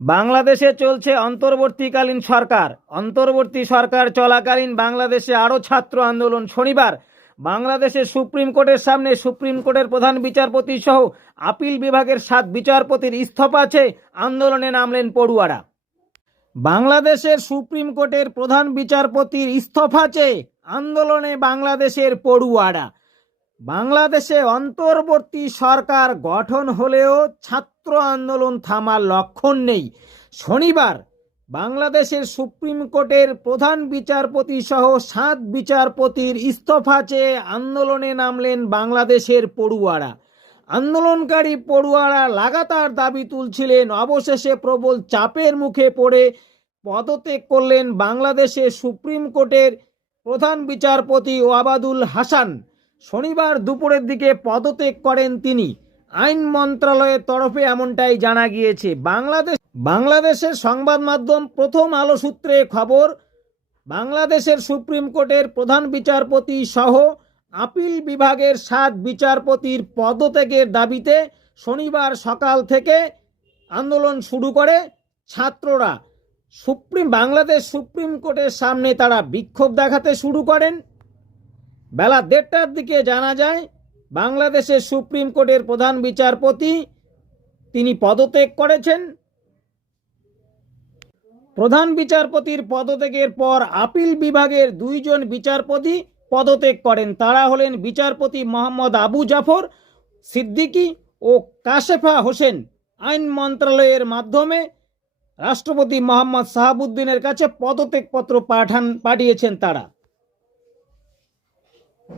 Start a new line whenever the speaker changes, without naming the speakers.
বাংলাদেশে চলছে অন্তর্বর্তীকালীন সরকার। অন্তর্বর্তী সরকার চলাকালীন বাংলাদেশে আরও ছাত্র আন্দোলন শনিবার। বাংলাদেশে সুপ্রিম কোর্টের সামনে সুপ্রিম কোর্টের প্রধান বিচারপতি সহ আপিল বিভাগের সাত বিচারপতির ইস্তফা আছে, আন্দোলনে নামলেন পড়ুয়ারা। বাংলাদেশের সুপ্রিম কোর্টের প্রধান বিচারপতির ইস্তফা চেয়ে আন্দোলনে বাংলাদেশের পড়ুয়ারা। বাংলাদেশে অন্তর্বর্তী সরকার গঠন হলেও ছাত্র আন্দোলন থামার লক্ষণ নেই। শনিবার বাংলাদেশের সুপ্রিম কোর্টের প্রধান বিচারপতি সহ সাত বিচারপতির ইস্তফা চেয়ে আন্দোলনে নামলেন বাংলাদেশের পড়ুয়ারা। আন্দোলনকারী পড়ুয়ারা লাগাতার দাবি তুলছিলেন, অবশেষে প্রবল চাপের মুখে পড়ে পদত্যাগ করলেন বাংলাদেশের সুপ্রিম কোর্টের প্রধান বিচারপতি ওয়াবাদুল হাসান। শনিবার দুপুরের দিকে পদত্যাগ করেন তিনি। আইন মন্ত্রণালয়ের তরফে এমনটাই জানা গিয়েছে। বাংলাদেশ বাংলাদেশের সংবাদ মাধ্যম প্রথম আলো সূত্রে খবর, বাংলাদেশের সুপ্রিম কোর্টের প্রধান বিচারপতি সহ আপিল বিভাগের সাত বিচারপতির পদত্যাগের দাবিতে শনিবার সকাল থেকে আন্দোলন শুরু করে ছাত্ররা। সুপ্রিম বাংলাদেশ সুপ্রিম কোর্টের সামনে তারা বিক্ষোভ দেখাতে শুরু করেন। বেলা দেড়টার দিকে জানা যায়, বাংলাদেশের সুপ্রিম কোর্টের প্রধান বিচারপতি তিনি পদত্যাগ করেছেন। প্রধান বিচারপতির পদত্যাগের পর আপিল বিভাগের দুইজন বিচারপতি পদত্যাগ করেন। তারা হলেন বিচারপতি মোহাম্মদ আবু জাফর সিদ্দিকী ও কাশেফা হোসেন। আইন মন্ত্রণালয়ের মাধ্যমে রাষ্ট্রপতি মোহাম্মদ সাহাবুদ্দিনের কাছে পদত্যাগপত্র পাঠান পাঠিয়েছেন তারা।